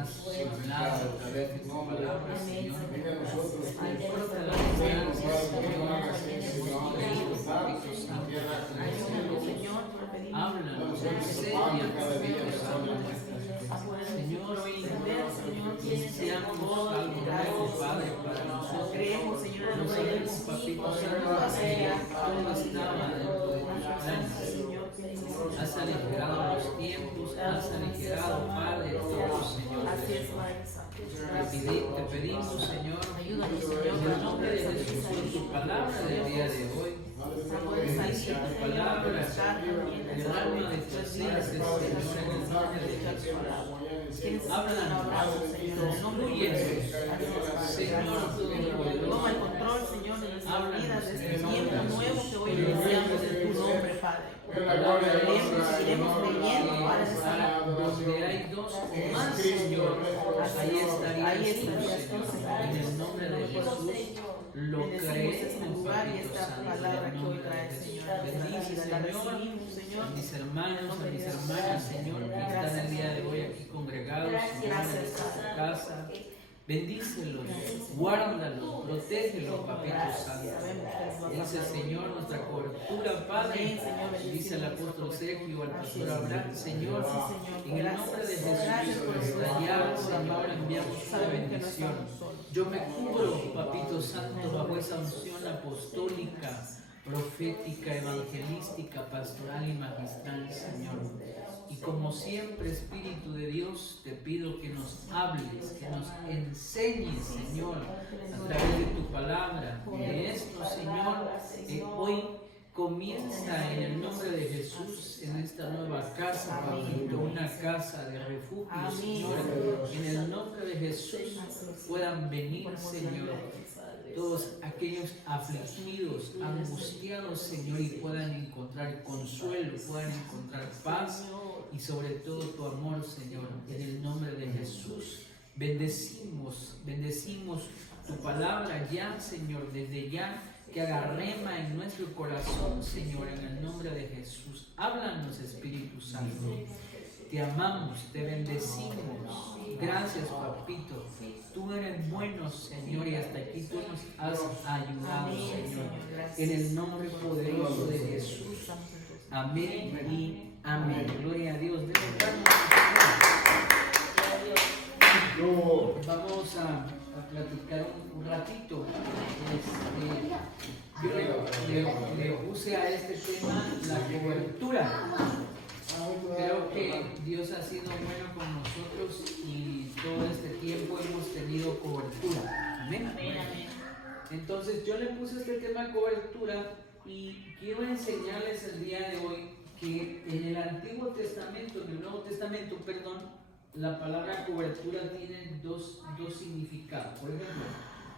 has hablado a través de tu palabra, Señor. Corta las distancias, Señor. Háblanos, enséñanos, Señor, hoy iniciamos algo nuevo, Padre, para nosotros. Nosotros, Papito Santo, todo estaba dentro de tus planes. Has aligerado los tiempos, has aligerado, Padre, todo, Señor. Te pedimos, Señor, en el nombre de Jesús, por tu palabra del día de hoy. Bendice tu palabra, el alma de tus hijas, Señor, en el nombre de Jesús. Háblanos, fluye, Señor, toma el control, Señor, de nuestras vidas, de este tiempo nuevo que hoy iniciamos en tu nombre, Padre. Iremos leyendo, Padre Santo. Donde hay dos o más, Señor, ahí estarías tú, Señor. En el nombre de Jesús, lo creemos, este lugar y esta palabra que hoy trae, Señor. Bendice, Señor, a mis hermanos, a mis hermanas, Señor, que están el día de hoy aquí congregados, Señor, en su casa. Bendícelos, guárdalos, protégelos, Papito Santo. Dice, Señor, nuestra cobertura, Padre. Dice el apóstol Sergio, al pastor Abraham, Señor, en el nombre de Jesús, nuestra llave, Señor, enviamos una bendición. Yo me cubro, Papito Santo, bajo esa unción apostólica, profética, evangelística, pastoral y magistral, Señor. Y como siempre, Espíritu de Dios, te pido que nos hables, que nos enseñes, Señor, a través de tu palabra. De esto, Señor, hoy comienza en el nombre de Jesús, en esta nueva casa, Papito, una casa de refugio, Señor. En el nombre de Jesús puedan venir, Señor, todos aquellos afligidos, angustiados, Señor, y puedan encontrar consuelo, puedan encontrar paz y sobre todo tu amor, Señor. En el nombre de Jesús, bendecimos tu palabra ya, Señor, desde ya, que haga rema en nuestro corazón, Señor, en el nombre de Jesús. Háblanos, Espíritu Santo. Te amamos, te bendecimos. Gracias, Papito. Tú eres bueno, Señor, y hasta aquí tú nos has ayudado, Señor. En el nombre poderoso de Jesús. Amén y amén. Gloria a Dios. Vamos a platicar un ratito. Yo le puse a este tema la cobertura. Creo que Dios ha sido bueno con nosotros y todo este tiempo hemos tenido cobertura. Amén. Entonces yo le puse este tema cobertura y quiero enseñarles el día de hoy que en el Antiguo Testamento, en el Nuevo Testamento, perdón, la palabra cobertura tiene dos significados. Por ejemplo,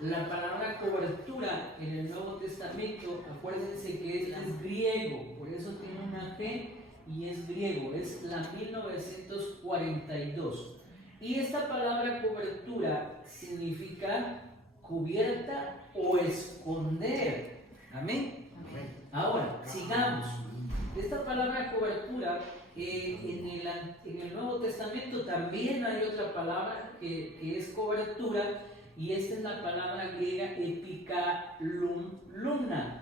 la palabra cobertura en el Nuevo Testamento, acuérdense que es griego, por eso tiene una G y es griego, es la 1942. Y esta palabra cobertura significa cubierta o esconder. Amén. Ahora, sigamos. Esta palabra cobertura en el Nuevo Testamento también hay otra palabra que es cobertura, y esta es la palabra griega epikalumna.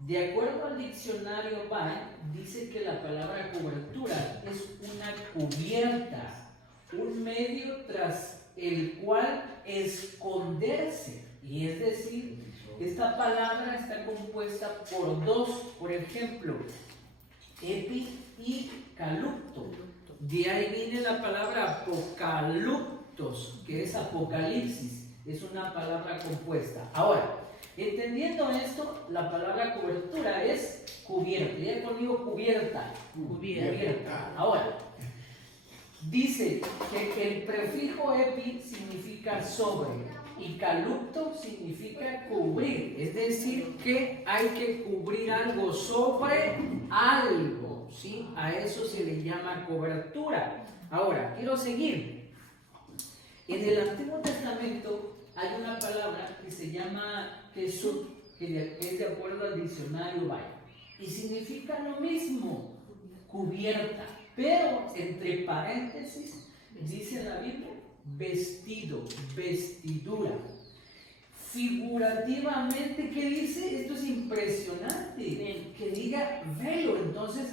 De acuerdo al diccionario BAE, dice que la palabra cobertura es una cubierta, un medio tras el cual esconderse. Y es decir, esta palabra está compuesta por dos, por ejemplo, epi y calupto. De ahí viene la palabra apocaluptos, que es apocalipsis. Es una palabra compuesta. Ahora, entendiendo esto, la palabra cobertura es cubierta. Diga conmigo cubierta. Cubierta. Ahora, dice que el prefijo epi significa sobre y calupto significa cubrir. Es decir, que hay que cubrir algo sobre algo, ¿sí? A eso se le llama cobertura. Ahora, quiero seguir. En el Antiguo Testamento hay una palabra que se llama Kesut, que es de acuerdo al diccionario BAE, y significa lo mismo, cubierta, pero entre paréntesis dice la Biblia vestido, vestidura. Figurativamente, ¿qué dice? Esto es impresionante, que diga velo. Entonces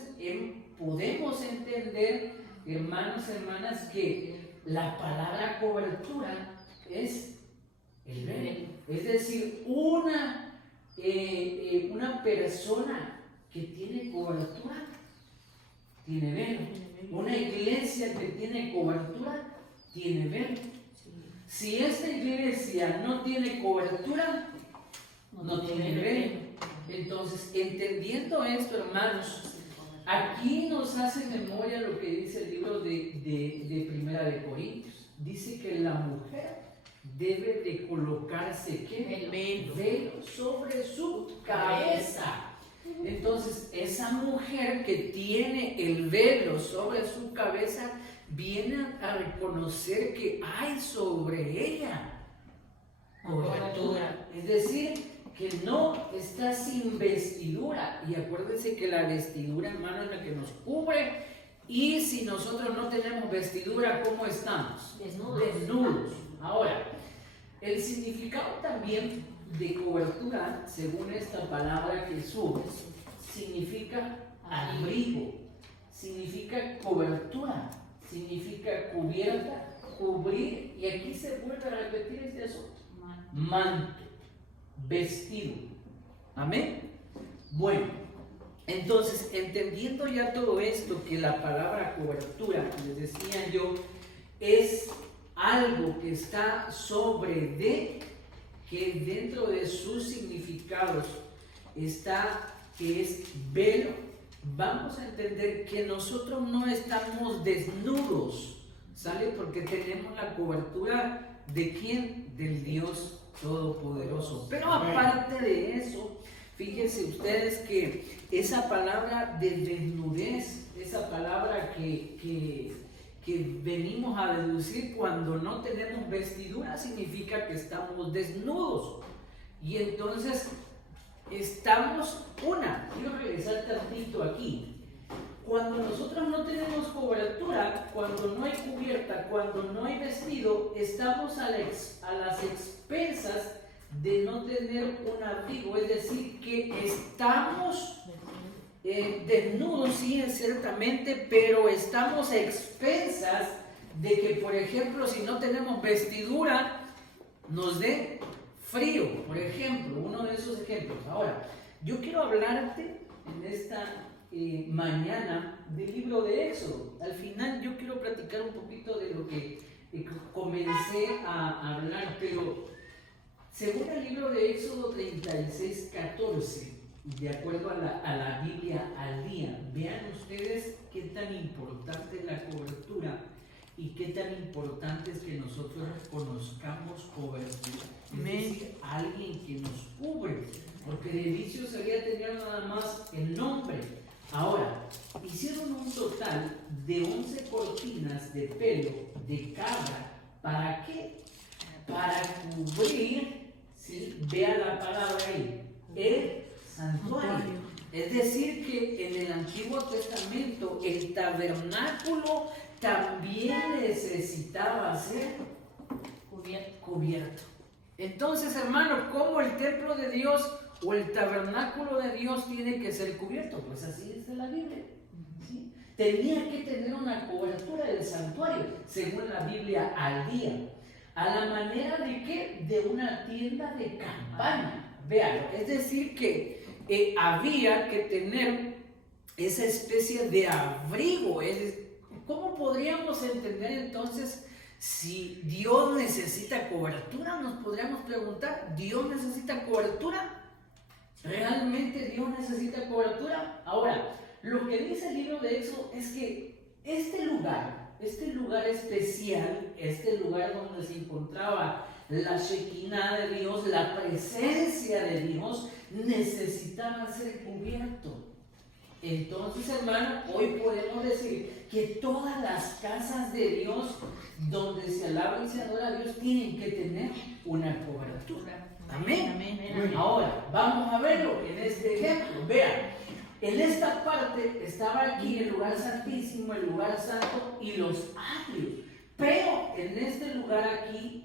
podemos entender, hermanos, hermanas, que la palabra cobertura es el velo. Es decir, una persona que tiene cobertura tiene velo. Una iglesia que tiene cobertura tiene velo. Si esta iglesia no tiene cobertura, no tiene velo. Entonces, entendiendo esto, hermanos, aquí nos hace memoria lo que dice el libro de Primera de Corintios. Dice que la mujer debe de colocarse ¿qué? Velo sobre su cabeza. Entonces, esa mujer que tiene el velo sobre su cabeza viene a reconocer que hay sobre ella cobertura. Es decir, que no está sin vestidura. Y acuérdense que la vestidura, hermano, es la que nos cubre. Y si nosotros no tenemos vestidura, ¿cómo estamos? Desnudos. Ahora, el significado también de cobertura, según esta palabra que sube, significa abrigo, significa cobertura, significa cubierta, cubrir, y aquí se vuelve a repetir este asunto: manto, vestido. Amén. Bueno, entonces, entendiendo ya todo esto, que la palabra cobertura, les decía yo, es algo que está sobre de, que dentro de sus significados está, que es velo. Vamos a entender que nosotros no estamos desnudos, ¿sale? Porque tenemos la cobertura de ¿quién? Del Dios Todopoderoso. Pero aparte de eso, fíjense ustedes que esa palabra de desnudez, esa palabra que venimos a deducir cuando no tenemos vestidura, significa que estamos desnudos. Y entonces estamos, quiero regresar tantito aquí. Cuando nosotros no tenemos cobertura, cuando no hay cubierta, cuando no hay vestido, estamos a las expensas de no tener un abrigo. Es decir, que estamos desnudos, sí, ciertamente, pero estamos a expensas de que, por ejemplo, si no tenemos vestidura, nos dé frío, por ejemplo, uno de esos ejemplos. Ahora, yo quiero hablarte en esta mañana del libro de Éxodo. Al final yo quiero platicar un poquito de lo que comencé a hablar, pero según el libro de Éxodo 36:14, de acuerdo a la Biblia al día, vean ustedes qué tan importante es la cobertura y qué tan importante es que nosotros reconozcamos cobertura. Es decir, alguien que nos cubre, porque de inicio se había tenido nada más el nombre. Ahora, hicieron un total de 11 cortinas de pelo de cabra. ¿Para qué? Para cubrir, ¿sí? Vea la palabra ahí, el santuario. Es decir, que en el Antiguo Testamento el tabernáculo también necesitaba ser cubierto. Entonces, hermano, ¿cómo el templo de Dios o el tabernáculo de Dios tiene que ser cubierto? Pues así dice la Biblia, ¿sí? Tenía que tener una cobertura del santuario, según la Biblia al día. ¿A la manera de qué? De una tienda de campaña. Vean, es decir que había que tener esa especie de abrigo. ¿Cómo podríamos entender entonces si Dios necesita cobertura? Nos podríamos preguntar, ¿Dios necesita cobertura? ¿Realmente Dios necesita cobertura? Ahora, lo que dice el libro de Éxodo es que este lugar especial, este lugar donde se encontraba la Shekinah de Dios, la presencia de Dios, necesitaba ser cubierto. Entonces, hermano, hoy podemos decir que todas las casas de Dios donde se alaba y se adora a Dios tienen que tener una cobertura. Amén. Amén. Ahora, vamos a verlo en este ejemplo. Vean, en esta parte estaba aquí el lugar santísimo, el lugar santo y los atrios. Pero en este lugar aquí,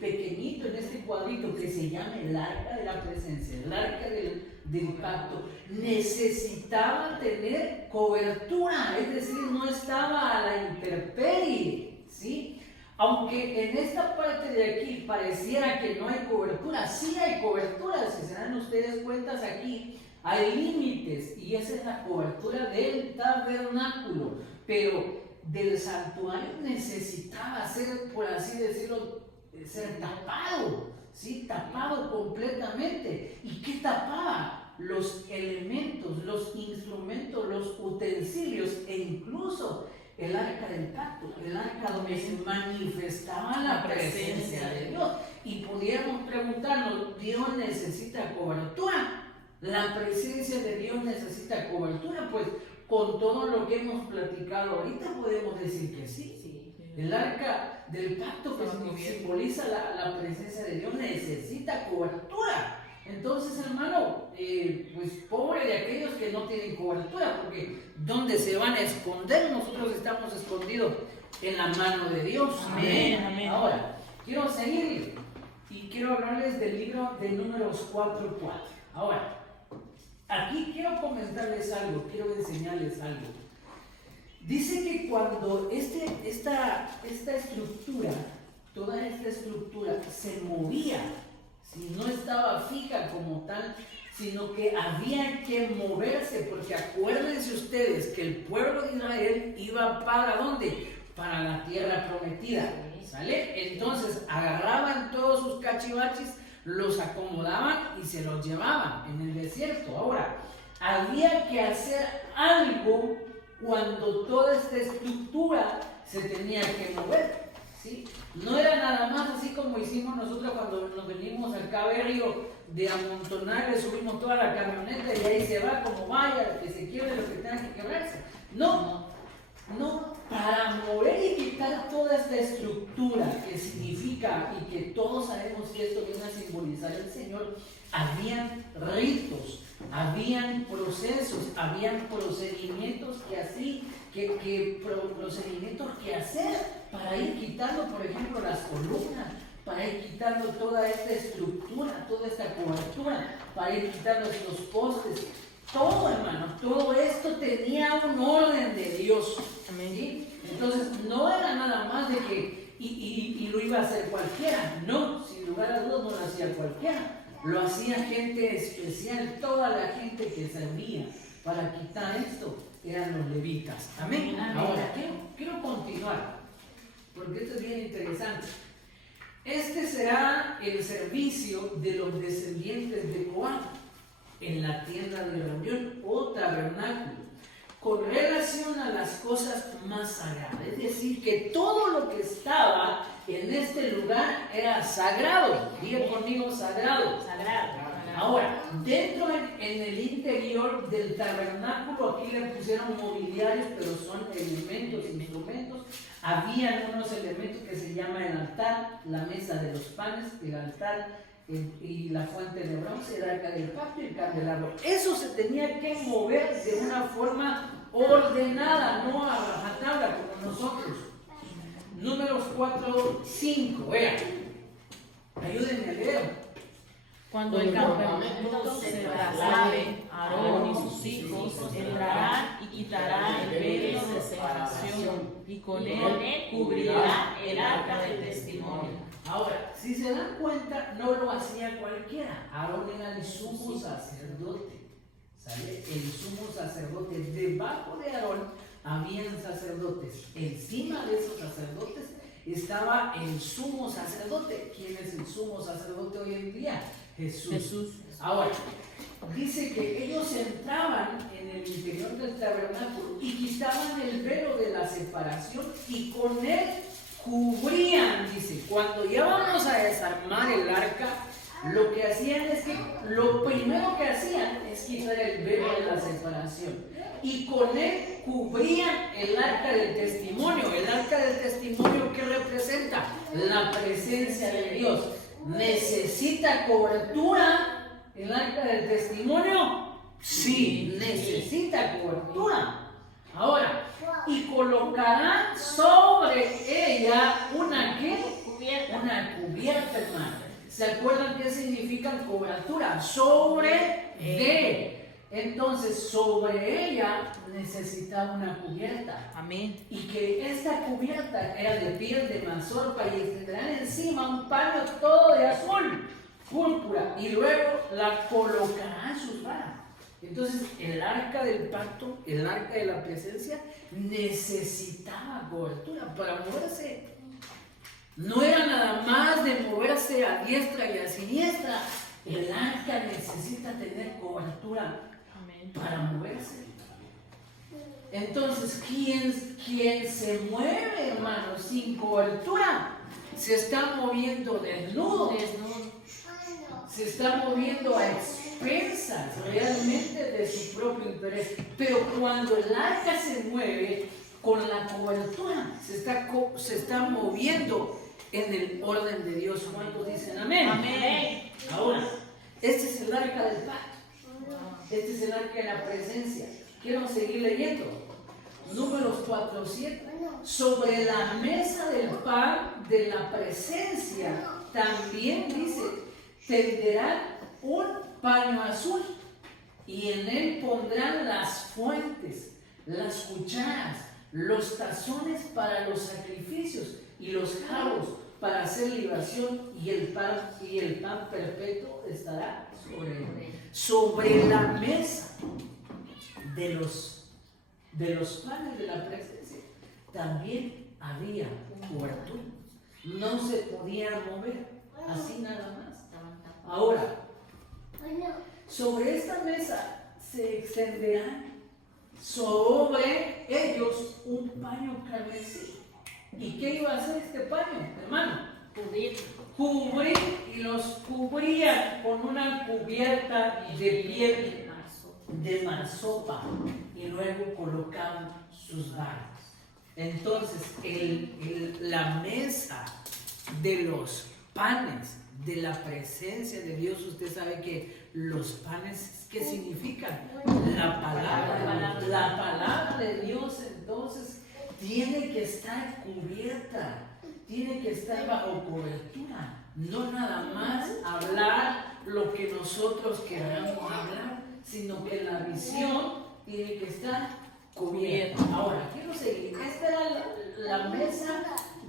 pequeñito, en este cuadrito que se llama el arca de la presencia, el arca del pacto, necesitaba tener cobertura, es decir, no estaba a la intemperie, ¿sí? Aunque en esta parte de aquí pareciera que no hay cobertura, sí hay cobertura. Si se dan ustedes cuentas aquí, hay límites, y esa es la cobertura del tabernáculo, pero del santuario necesitaba ser, por así decirlo, ser tapado, ¿sí? Tapado completamente. ¿Y qué tapaba? Los elementos, los instrumentos, los utensilios, e incluso el arca del pacto, el arca donde se manifestaba la presencia de Dios. Y pudiéramos preguntarnos, ¿Dios necesita cobertura? ¿La presencia de Dios necesita cobertura? Pues con todo lo que hemos platicado ahorita podemos decir que sí. El arca del pacto, que simboliza la presencia de Dios, necesita cobertura. Entonces, hermano, pues pobre de aquellos que no tienen cobertura, porque ¿dónde se van a esconder? Nosotros estamos escondidos en la mano de Dios. Amén, amén. Ahora, quiero seguir y quiero hablarles del libro de Números 4:4. Ahora, aquí quiero comentarles algo, quiero enseñarles algo. Dice que cuando esta estructura, toda esta estructura se movía, si no estaba fija como tal, sino que había que moverse, porque acuérdense ustedes que el pueblo de Israel iba ¿para dónde? Para la tierra prometida, ¿sale? Entonces agarraban todos sus cachivaches, los acomodaban y se los llevaban en el desierto. Ahora, había que hacer algo cuando toda esta estructura se tenía que mover, ¿sí? No era nada más así como hicimos nosotros cuando nos venimos acá a Berrio, de amontonar, le subimos toda la camioneta y ahí se va como vaya, que se quiebre lo que tenga que quebrarse. No, para mover y quitar toda esta estructura que significa, y que todos sabemos que esto viene a simbolizar el Señor, habían ritos, habían procesos, habían procedimientos procedimientos que hacer para ir quitando, por ejemplo, las columnas, para ir quitando toda esta estructura, toda esta cobertura, para ir quitando estos postes. Todo, hermano, todo esto tenía un orden de Dios. ¿Sí? Entonces, no era nada más de que, y lo iba a hacer cualquiera. No, sin lugar a dudas no lo hacía cualquiera. Lo hacía gente especial, toda la gente que servía para quitar esto eran los levitas. Amén. Ahora, quiero continuar, porque esto es bien interesante. Este será el servicio de los descendientes de Coat en la tienda de reunión o tabernáculo, con relación a las cosas más sagradas. Es decir, que todo lo que estaba en este lugar era sagrado. Diga conmigo, sagrado. Ahora, dentro en el interior del tabernáculo, aquí le pusieron mobiliarios, pero son elementos, instrumentos. Habían unos elementos que se llama el altar, la mesa de los panes, el altar y la fuente de bronce, el arca del pacto y el candelabro. Eso se tenía que mover de una forma ordenada, no a rajatabla como nosotros. Números 4:5, vean, ayúdenme a leer. Cuando el campamento se traslade, Aarón y sus hijos entrarán y quitarán el velo de separación, y con él cubrirá el arca del testimonio. Ahora, si se dan cuenta, no lo hacía cualquiera. Aarón era el sumo sacerdote, ¿sale? El sumo sacerdote. Debajo de Aarón habían sacerdotes. Encima de esos sacerdotes estaba el sumo sacerdote. ¿Quién es el sumo sacerdote hoy en día? Jesús. Ahora, dice que ellos entraban en el interior del tabernáculo y quitaban el velo de la separación y con él cubrían, dice. Cuando ya vamos a desarmar el arca, lo que hacían es que, lo primero que hacían es quitar el velo de la separación y con él cubrían el arca del testimonio. El arca del testimonio, ¿qué representa? La presencia de Dios. ¿Necesita cobertura el arca del testimonio? Sí, necesita cobertura. Ahora, y colocarán sobre sobre ella una ¿qué? Cubierta. Una cubierta, hermano. ¿Se acuerdan qué significa cobertura? Sobre de. Entonces, sobre ella necesitaba una cubierta. Amén. Y que esta cubierta era de piel de mazorca y tendrán encima un paño todo de azul, púrpura, y luego la colocarán en sus varas. Entonces, el arca del pacto, el arca de la presencia, necesitaba cobertura para moverse. No era nada más de moverse a diestra y a siniestra. El arca necesita tener cobertura para moverse. Entonces, ¿quién se mueve, hermano, sin cobertura? Se está moviendo desnudo. Se está moviendo a expensas realmente de su propio interés. Pero cuando el arca se mueve con la cobertura, se está moviendo en el orden de Dios. ¿Cuántos dicen amén? Amén. Ahora, este es el arca del pacto. Este es el arca de la presencia. Quiero seguir leyendo. Números 4:7. Sobre la mesa del pan de la presencia también dice, tenderán un paño azul y en él pondrán las fuentes, las cucharas, los tazones para los sacrificios y los jarros para hacer libación, y el pan perpetuo estará sobre él. Sobre la mesa de los panes de la presencia también había cobertura. No se podía mover así nada más. Ahora, sobre esta mesa se extenderá sobre ellos un paño carmesí. ¿Y qué iba a hacer este paño, hermano? Cubrir, y los cubría con una cubierta de piel de marsopa y luego colocaban sus varas. Entonces, la mesa de los panes de la presencia de Dios, usted sabe que los panes, ¿qué significan? La palabra de Dios, entonces, tiene que estar cubierta, tiene que estar bajo cobertura, no nada más hablar lo que nosotros queramos hablar, sino que la visión tiene que estar cubierta. Ahora, quiero seguir. Esta era la mesa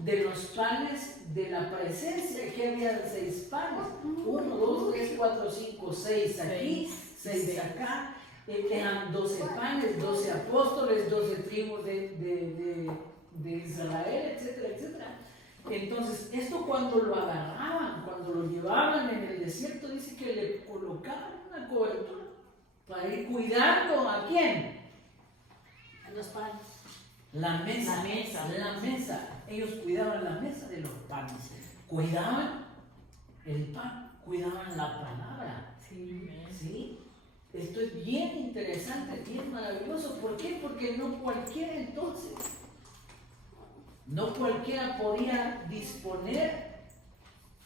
de los panes de la presencia. Aquí había 6 panes. 1, 2, 3, 4, 5, 6 aquí, 6 acá. Eran 12 panes, 12 apóstoles, 12 tribus de Israel, etcétera, etcétera. Entonces, esto cuando lo agarraban, cuando lo llevaban en el desierto, dice que le colocaban una cobertura para ir cuidando ¿a quién? A los panes. La mesa. Ellos cuidaban la mesa de los panes. Cuidaban el pan, cuidaban la palabra. ¿Sí? Esto es bien interesante, bien maravilloso. ¿Por qué? Porque no cualquiera entonces, no cualquiera podía disponer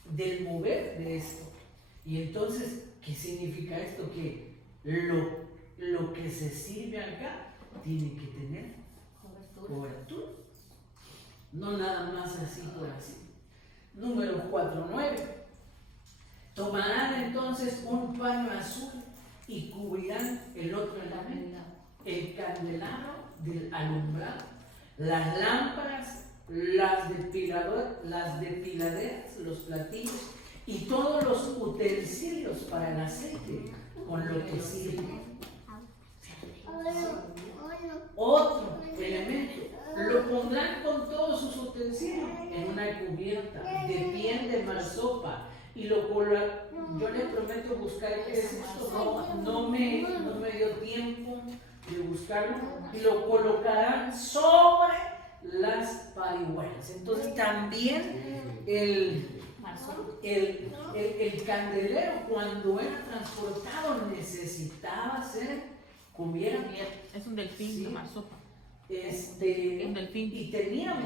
del mover de esto. Y entonces, ¿qué significa esto? Que lo que se sirve acá tiene que tener cobertura. No nada más así por así. Número 4:9. Tomarán entonces un paño azul y cubrirán el otro elemento, el candelabro del alumbrado, las lámparas, las depiladeras, los platillos y todos los utensilios para el aceite con lo que sirve. Otro elemento, lo pondrán con todos sus utensilios en una cubierta de piel de marsopa y yo les prometo buscar qué es esto, no me dio tiempo de buscarlo, y lo colocarán sobre las parihuelas. Entonces también el candelero cuando era transportado necesitaba ser cubierto. Es un delfín, Sí. de marsopa. Un delfín. Y tenían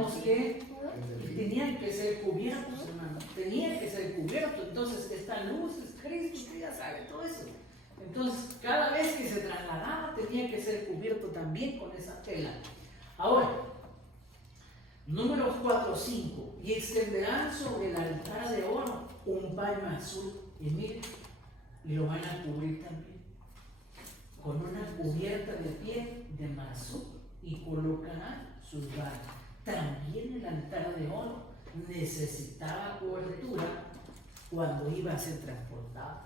que ser cubiertos, hermano. Tenían que ser cubiertos. Entonces, esta luz es Cristo, usted ya sabe todo eso. Entonces, cada vez que se trasladaba, tenía que ser cubierto también con esa tela. Ahora, Número 4:5. Y extenderán sobre el altar de oro un paño azul. Y miren, y lo van a cubrir también con una cubierta de piel de marzú y colocarán sus varas. También el altar de oro necesitaba cobertura cuando iba a ser transportado.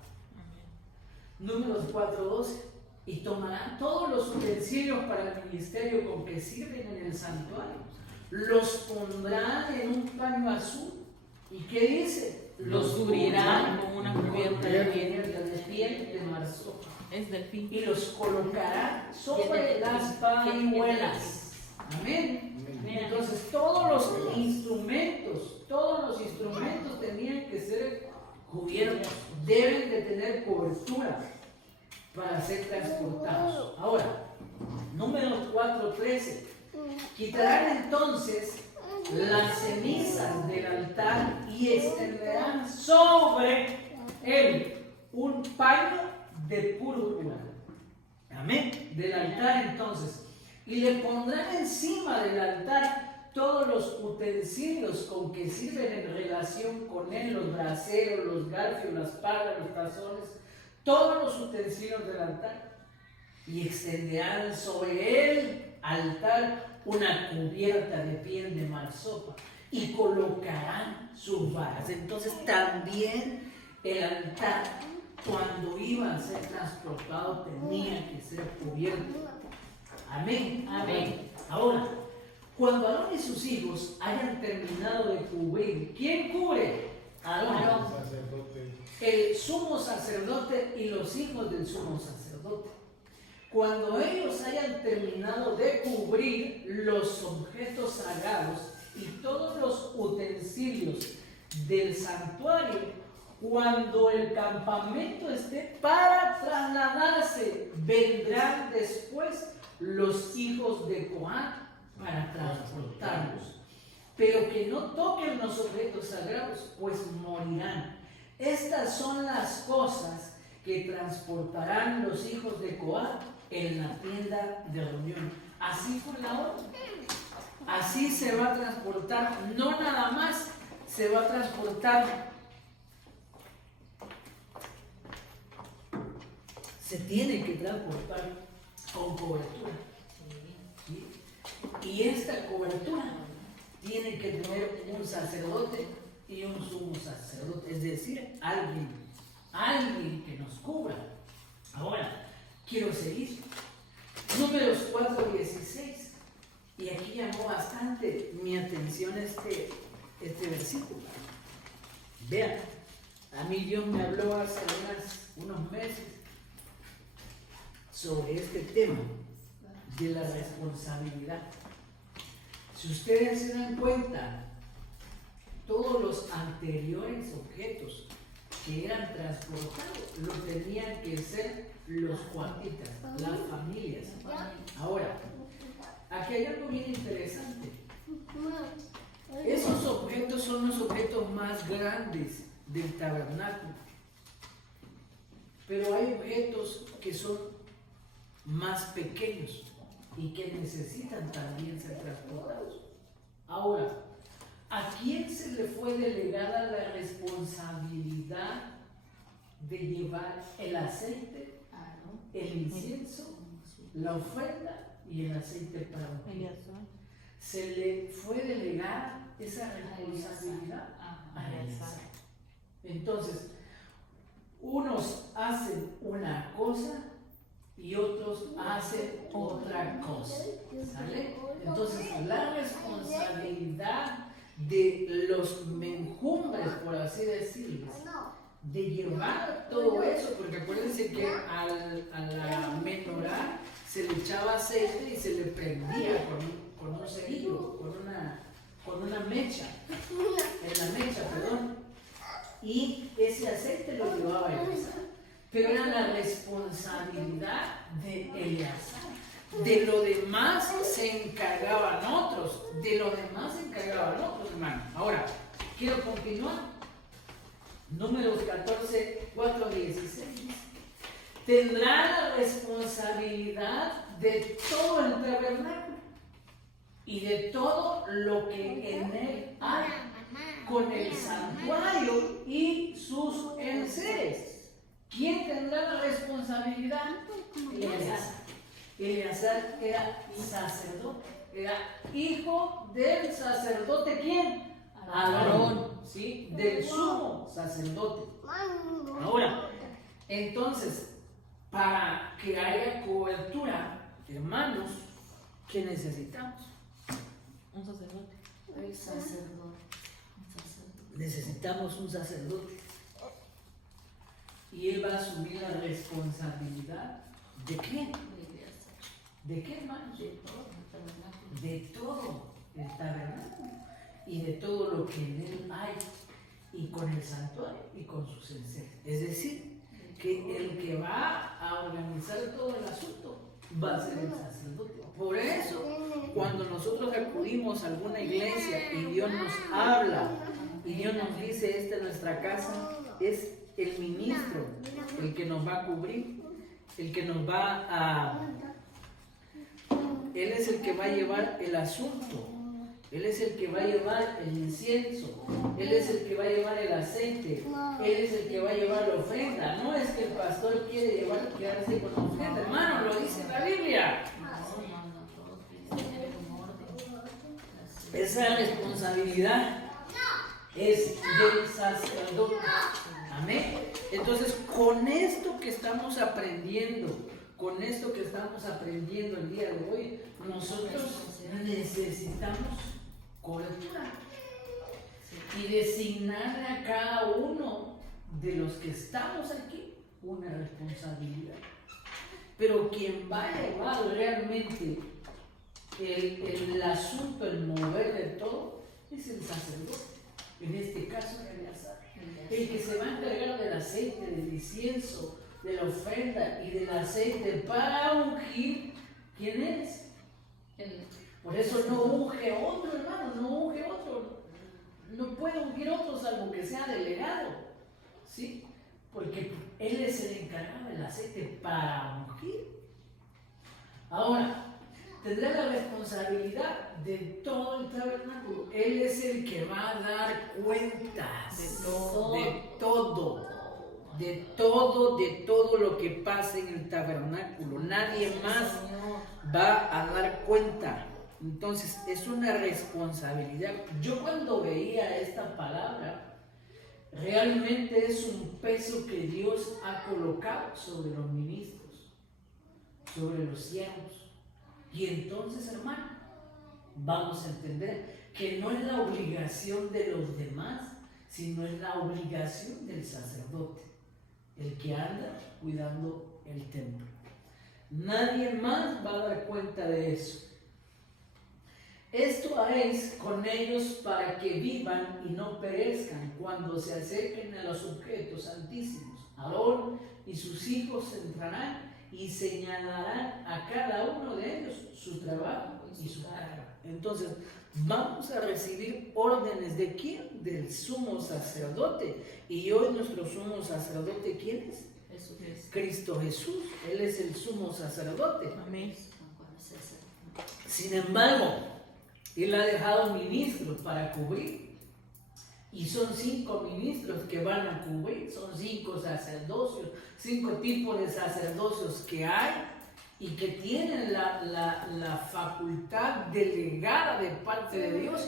Números 4:12. Y tomarán todos los utensilios para el ministerio con que sirven en el santuario, los pondrán en un paño azul. ¿Y qué dice? Los cubrirán con una cubierta de piel de marzo. Es del fin. Y los colocarán sobre las parihuelas. Amén. Entonces todos los instrumentos tenían que ser cubiertos, deben de tener cobertura para ser transportados. Ahora, números 4:13. Quitarán entonces las cenizas del altar y extenderán sobre él un paño de púrpura. Amén. Del altar entonces. Y le pondrán encima del altar todos los utensilios con que sirven en relación con él, los braseros, los garfios, las palas, los tazones, todos los utensilios del altar. Y extenderán sobre el altar una cubierta de piel de marsopa y colocarán sus varas. Entonces también el altar, cuando iba a ser transportado, tenía que ser cubierto. Amén. Amén. Ahora, cuando Aarón y sus hijos hayan terminado de cubrir, ¿quién cubre? Aarón. El sumo sacerdote y los hijos del sumo sacerdote. Cuando ellos hayan terminado de cubrir los objetos sagrados y todos los utensilios del santuario, cuando el campamento esté para trasladarse, vendrán después los hijos de Coat para transportarlos. Pero que no toquen los objetos sagrados, pues morirán. Estas son las cosas que transportarán los hijos de Coat en la tienda de reunión. Así fue la orden. Así se va a transportar. No nada más se va a transportar. Se tiene que transportar con cobertura. ¿Sí? Y esta cobertura tiene que tener un sacerdote y un sumo sacerdote, es decir, alguien que nos cubra. Ahora, quiero seguir. Números 4:16. Y aquí llamó bastante mi atención este versículo. Vean, a mí Dios me habló hace unos meses sobre este tema de la responsabilidad. Si ustedes se dan cuenta, todos los anteriores objetos que eran transportados lo tenían que ser los coatitas, las familias. Ahora, aquí hay algo bien interesante. Esos objetos son los objetos más grandes del tabernáculo, pero hay objetos que son más pequeños y que necesitan también ser transportados. Ahora, ¿a quién se le fue delegada la responsabilidad de llevar el aceite, el incienso, la ofrenda y el aceite para ungir? Se le fue delegada esa responsabilidad a Eleazar. Entonces, unos hacen una cosa y otros hacen otra cosa. ¿Sale? Entonces, la responsabilidad de los menjumbres, por así decirlo, de llevar todo eso, porque acuérdense que a la menorá se le echaba aceite y se le prendía con un cerillo, con una mecha, y ese aceite lo llevaba Eleazar. Pero era la responsabilidad de Eleazar. De lo demás se encargaban otros. Hermano. Ahora, quiero continuar. Números 14, 4, 16. Tendrá la responsabilidad de todo el tabernáculo y de todo lo que en él hay, con el santuario y sus enseres. ¿Quién tendrá la responsabilidad? Eleazar. Eleazar era sacerdote, era hijo del sacerdote. ¿Quién? Aarón, ¿sí? Del sumo sacerdote. Ahora, entonces, para que haya cobertura, hermanos, ¿qué necesitamos? Un sacerdote. El sacerdote. Necesitamos un sacerdote. Y él va a asumir la responsabilidad ¿de qué? ¿De qué, hermanos? De todo el tabernáculo y de todo lo que en él hay, y con el santuario y con sus enseres. Es decir, que el que va a organizar todo el asunto va a ser el sacerdote. Por eso, cuando nosotros acudimos a alguna iglesia y Dios nos habla y Dios nos dice, esta es nuestra casa, es el ministro el que nos va a cubrir, el que nos va a... Él es el que va a llevar el asunto, Él es el que va a llevar el incienso, Él es el que va a llevar el aceite, Él es el que va a llevar la ofrenda. No es que el pastor quiere quedarse con la ofrenda, hermano, lo dice la Biblia. Esa responsabilidad es del sacerdote. Amén. Entonces, con esto que estamos aprendiendo, el día de hoy, nosotros necesitamos cobertura y designarle a cada uno de los que estamos aquí una responsabilidad. Pero quien va a llevar realmente el asunto, el mover de todo, es el sacerdote. En este caso, Eleazar, el que se va a encargar del aceite, del incienso, de la ofrenda y del aceite para ungir. ¿Quién es? Por eso no unge otro, hermano, no unge otro. No puede ungir otro salvo que sea delegado, ¿sí? Porque él es el encargado del aceite para ungir. Ahora, tendrá la responsabilidad de todo el tabernáculo. Él es el que va a dar cuentas de todo lo que pase en el tabernáculo. Nadie más va a dar cuenta. Entonces es una responsabilidad. Yo cuando veía esta palabra, realmente es un peso que Dios ha colocado sobre los ministros, sobre los siervos. Y entonces, hermano, vamos a entender que no es la obligación de los demás, sino es la obligación del sacerdote, el que anda cuidando el templo. Nadie más va a dar cuenta de eso. Esto haréis con ellos para que vivan y no perezcan cuando se acerquen a los objetos santísimos. Aarón y sus hijos entrarán y señalarán a cada uno de ellos su trabajo y su carga. Entonces, vamos a recibir órdenes ¿de quién? Del sumo sacerdote. Y hoy nuestro sumo sacerdote, ¿quién es? Jesucristo. Cristo Jesús. Él es el sumo sacerdote. Amén. Sin embargo, Él ha dejado ministros para cubrir. Y son 5 ministros que van a cubrir. Son 5 sacerdocios, 5 tipos de sacerdocios que hay y que tienen la facultad delegada de parte de Dios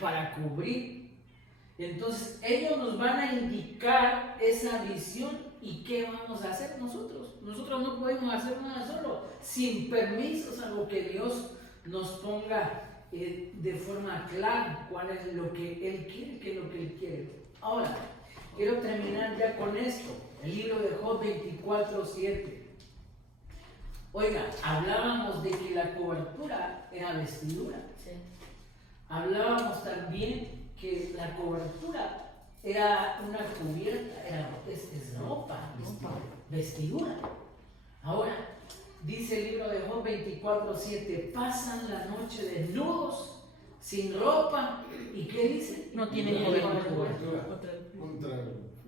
para cubrir. Entonces ellos nos van a indicar esa visión y qué vamos a hacer nosotros. Nosotros no podemos hacer nada solo, sin permiso, salvo que Dios nos ponga de forma clara cuál es lo que Él quiere, qué es lo que Él quiere. Ahora, quiero terminar ya con esto. El libro de Job 24:7. Oiga, hablábamos de que la cobertura era vestidura. Sí. Hablábamos también que la cobertura era una cubierta, es ropa, vestidura. Ahora, dice el libro de Job 24:7, pasan la noche desnudos, sin ropa, ¿y qué dice? No tienen cobertura contra el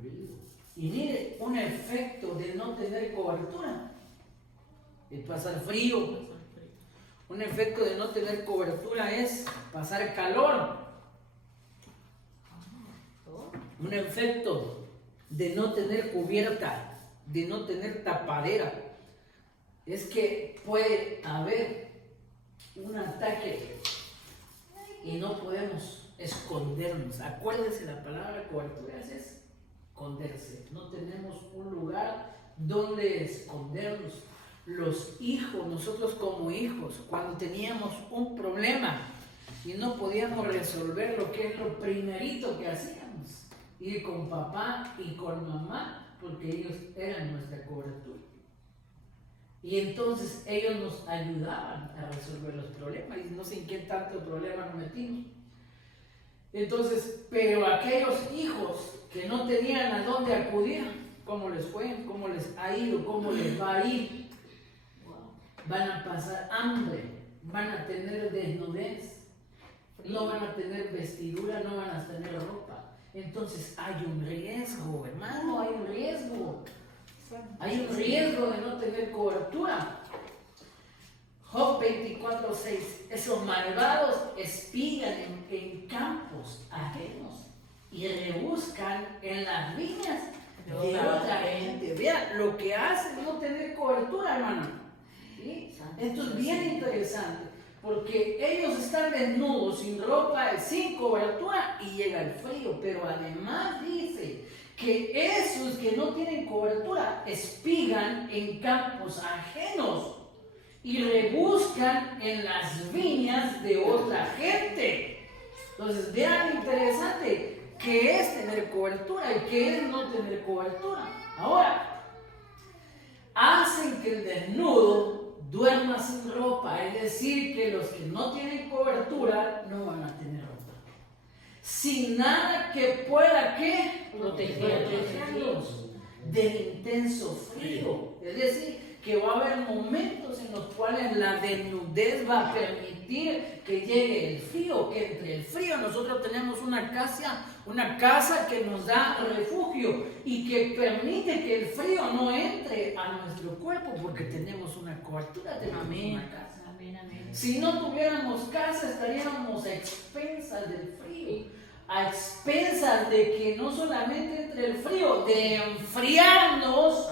frío. Y mire, un efecto de no tener cobertura es pasar frío. Un efecto de no tener cobertura es pasar calor. Un efecto de no tener cubierta, de no tener tapadera, es que puede haber un ataque y no podemos escondernos. Acuérdense, la palabra cobertura es esconderse. No tenemos un lugar donde escondernos. Los hijos, nosotros como hijos, cuando teníamos un problema y no podíamos resolver, lo que es lo primerito que hacíamos, ir con papá y con mamá, porque ellos eran nuestra cobertura. Y entonces ellos nos ayudaban a resolver los problemas, y no sé en qué tanto problema nos metimos. Entonces, pero aquellos hijos que no tenían a dónde acudir, ¿cómo les fue? ¿Cómo les ha ido? ¿Cómo les va a ir? Van a pasar hambre, van a tener desnudez, no van a tener vestidura, no van a tener ropa. Entonces hay un riesgo, hermano, hay un riesgo. Hay un riesgo de no tener cobertura. Job 24:6. Esos malvados espigan en campos ajenos y rebuscan en las viñas de otra gente. Vean lo que hace no tener cobertura, hermano. ¿Sí? Esto es bien interesante, porque ellos están desnudos, sin ropa, sin cobertura, y llega el frío. Pero además dice que esos que no tienen cobertura espigan en campos ajenos y rebuscan en las viñas de otra gente. Entonces, vean interesante qué es tener cobertura y qué es no tener cobertura. Ahora, hacen que el desnudo duerma sin ropa, es decir, que los que no tienen cobertura no van a tener ropa, sin nada que pueda protegerlos del intenso frío. Es decir, que va a haber momentos en los cuales la desnudez va a permitir que llegue el frío, que entre el frío. Nosotros tenemos una casa que nos da refugio y que permite que el frío no entre a nuestro cuerpo, porque tenemos una cobertura, tenemos una casa. Si no tuviéramos casa, estaríamos a expensas del frío, a expensas de que no solamente entre el frío, de enfriarnos.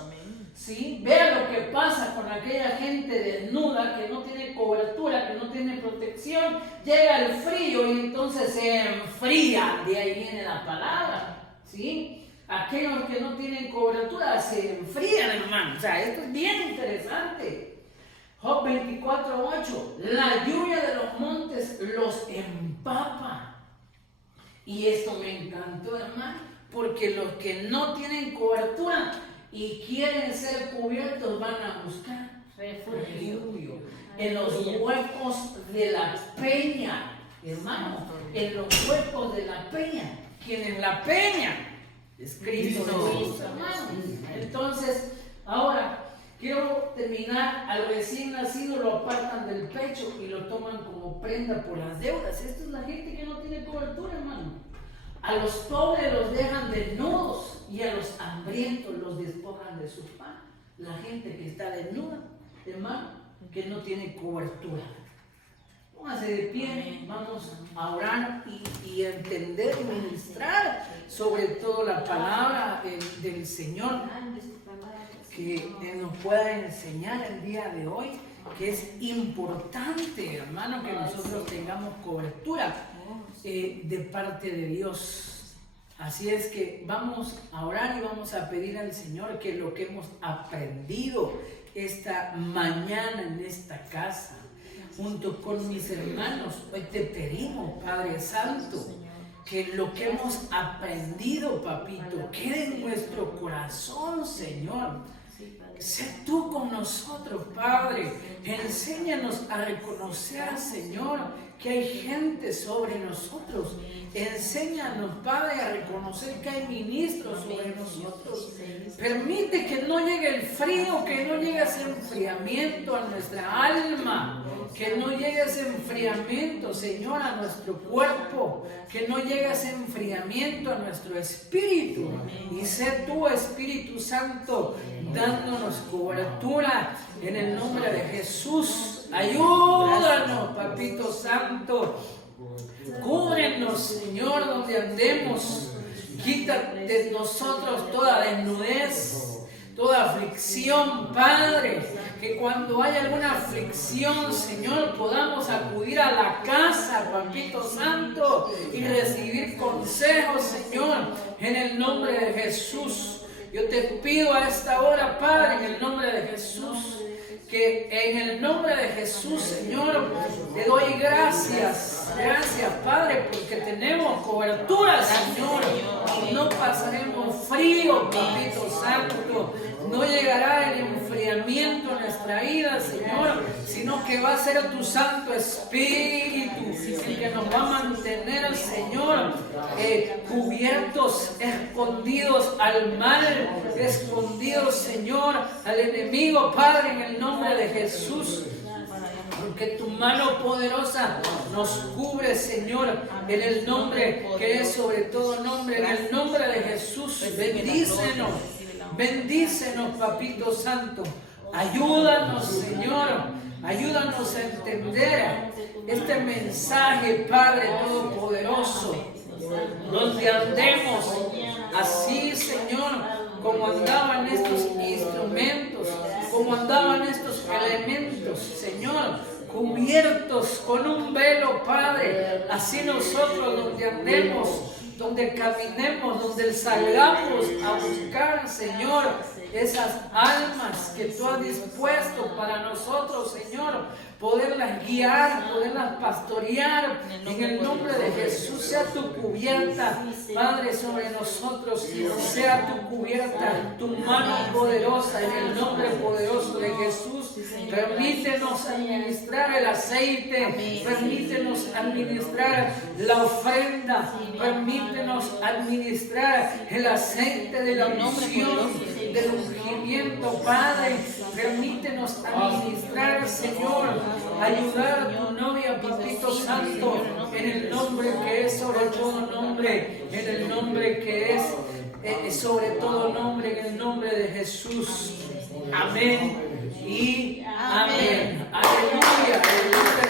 ¿Sí? Vean lo que pasa con aquella gente desnuda que no tiene cobertura, que no tiene protección. Llega el frío y entonces se enfrían. De ahí viene la palabra. ¿Sí? Aquellos que no tienen cobertura se enfrían, hermano. O sea, esto es bien interesante. Job 24:8. La lluvia de los montes los empapa. Y esto me encantó, hermano, porque los que no tienen cobertura y quieren ser cubiertos van a buscar refugio en los huecos de la peña, hermano, en los huecos de la peña. ¿Quién es la peña? Es Cristo Jesús, hermano. Entonces, ahora quiero terminar. Al recién nacido lo apartan del pecho y lo toman como prenda por las deudas. Esta es la gente que no tiene cobertura, hermano. A los pobres los dejan desnudos y a los hambrientos los despojan de su pan. La gente que está desnuda, hermano, que no tiene cobertura. Póngase de pie, vamos a orar y entender y ministrar sobre todo la palabra del Señor, que nos pueda enseñar el día de hoy, que es importante, hermano, que nosotros tengamos cobertura de parte de Dios. Así es que vamos a orar y vamos a pedir al Señor que lo que hemos aprendido esta mañana en esta casa, junto con mis hermanos, hoy te pedimos, Padre Santo, que lo que hemos aprendido, papito, quede en nuestro corazón, Señor. Sé tú con nosotros, Padre. Enséñanos a reconocer, Señor, que hay gente sobre nosotros. Enséñanos, Padre, a reconocer que hay ministros sobre nosotros. Permite que no llegue el frío, que no llegue ese enfriamiento a nuestra alma, que no llegue ese enfriamiento, Señor, a nuestro cuerpo, que no llegue ese enfriamiento a nuestro espíritu. Y sé tú, Espíritu Santo, dándonos cobertura en el nombre de Jesús. Ayúdanos, Papito Santo. Cúbrenos, Señor, donde andemos. Quita de nosotros toda desnudez, toda aflicción, Padre. Que cuando haya alguna aflicción, Señor, podamos acudir a la casa, Papito Santo, y recibir consejos, Señor, en el nombre de Jesús. Yo te pido a esta hora, Padre, en el nombre de Jesús, que en el nombre de Jesús, Señor, te doy gracias, Padre, porque tenemos cobertura, Señor. No pasaremos frío, Papito Santo. No llegará el enfriamiento en nuestra vida, Señor, sino que va a ser tu Santo Espíritu el que nos va a mantener, Señor, cubiertos, escondidos al mal, escondidos, Señor, al enemigo, Padre, en el nombre de Jesús. Porque tu mano poderosa nos cubre, Señor, en el nombre que es sobre todo nombre, en el nombre de Jesús. Bendícenos, bendícenos, Papito Santo. Ayúdanos, Señor, ayúdanos a entender este mensaje, Padre Todopoderoso, donde andemos así, Señor, como andaban estos instrumentos, como andaban estos elementos, Señor, cubiertos con un velo, Padre. Así nosotros donde andemos, donde caminemos, donde salgamos a buscar, Señor, esas almas que tú has dispuesto para nosotros, Señor, poderlas guiar, poderlas pastorear. En el nombre de Jesús, sea tu cubierta, Padre, sobre nosotros, sea tu cubierta, tu mano poderosa, en el nombre poderoso de Jesús. Permítenos administrar el aceite, permítenos administrar la ofrenda, permítenos administrar el aceite de la unción, del ungimiento, Padre. Permítenos administrar, Señor, ayudar a tu novia, Papito Santo, en el nombre que es sobre todo nombre, en el nombre que es sobre todo nombre, en el nombre de Jesús. Amén y amén. Aleluya, aleluya.